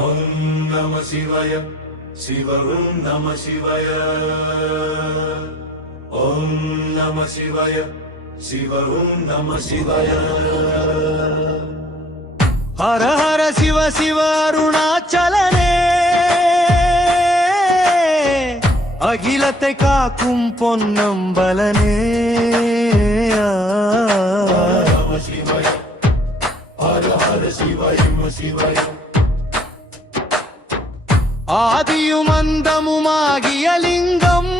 Om Namah Shivaya, Shiva Om Namah Shivaya. Om Namah Shivaya, Shiva Om Namah Shivaya. Hara Hara Shiva Shiva Arunachalane, அகிலத்தை காக்கும் பொன்னம்பலனே. Namah Shivaya, Hara Hara Shivaya Shivaya. ஆதியும் அந்தமுமாகிய லிங்கம்,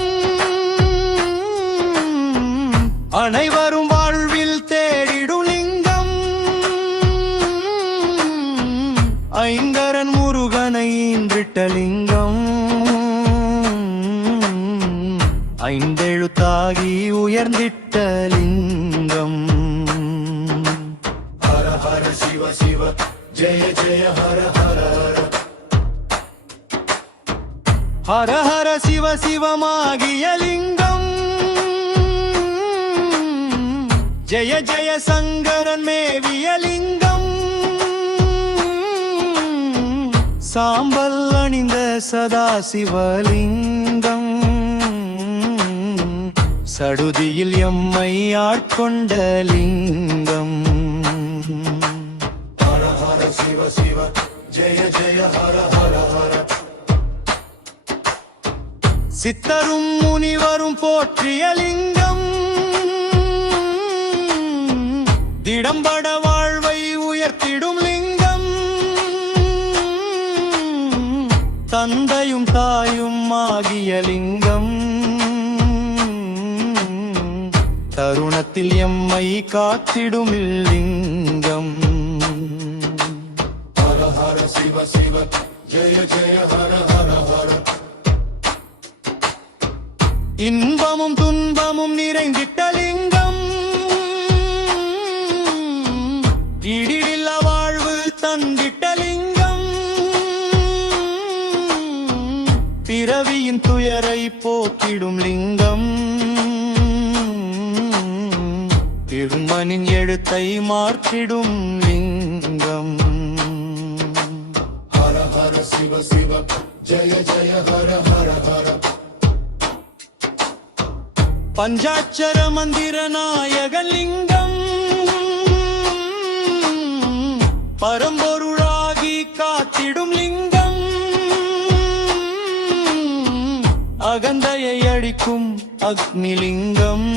அனைவரும் வாழ்வில் தேடிடும் லிங்கம். ஐங்கரன் முருகனை ஈன்றிட்ட லிங்கம், ஐந்தெழுத்தாகி உயர்ந்திட்ட லிங்கம். Hara Hara Shiva Shiva, Jaya Jaya Hara Hara Hara. Hara Hara சிவ சிவமாகிய லிங்கம், ஜெய ஜெய சங்கரன் மேவிய லிங்கம். சாம்பல் அணிந்த சதா சிவலிங்கம், சடுதியில் எம்மை ஆட்கொண்ட லிங்கம். Hara Hara Shiva Shiva, Jaya Jaya Hara Hara Hara. சித்தரும் முனிவரும் போற்றிய லிங்கம், திடம்பட வாழ்வை உயர்த்திடும் லிங்கம். தந்தையும் தாயும் ஆகிய லிங்கம், தருணத்தில் எம்மை காத்திடும் லிங்கம். Hara Hara Shiva Shiva, Jaya Jaya Hara Hara Hara. இன்பமும் துன்பமும் நிறைந்திட்ட லிங்கம், இடிடில்ல வாழ்வு தந்திட்ட லிங்கம். பிறவியின் துயரை போக்கிடும் லிங்கம், திருமனின் எழுத்தை மாற்றிடும் லிங்கம். Hara Hara Shiva Shiva, Jaya Jaya Hara Hara Hara. பஞ்சாட்சர மந்திர நாயக லிங்கம், பரம்பொருளாகி காத்திடும் லிங்கம். அகந்தையை அழிக்கும் அக்னிலிங்கம்,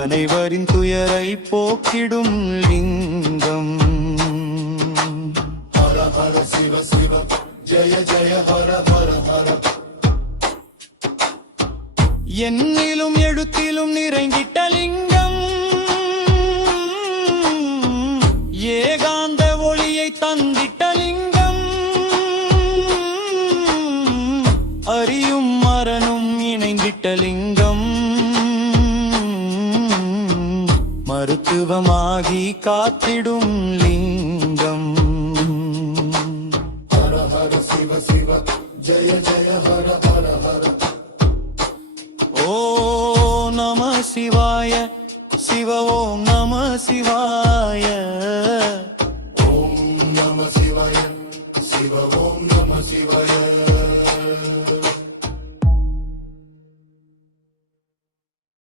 அனைவரின் துயரை போக்கிடும் லிங்கம். Hara Hara Shiva Shiva, Jaya Jaya Hara Hara Hara. என்னிலும் எழுத்திலும் நிறைந்திட்ட லிங்கம், ஏகாந்த ஒளியை தந்திட்ட லிங்கம். அறியும் மரணும் இணைந்திட்ட லிங்கம், மருத்துவமாகி காத்திடும் லிங்கம். Hara Hara Shiva Shiva, Jaya Jaya Hara Hara Hara. ஓ நம சிவாய, சிவ ஓம் நம சிவாய. Om Namah Shivaya, Shiva Om Namah Shivaya.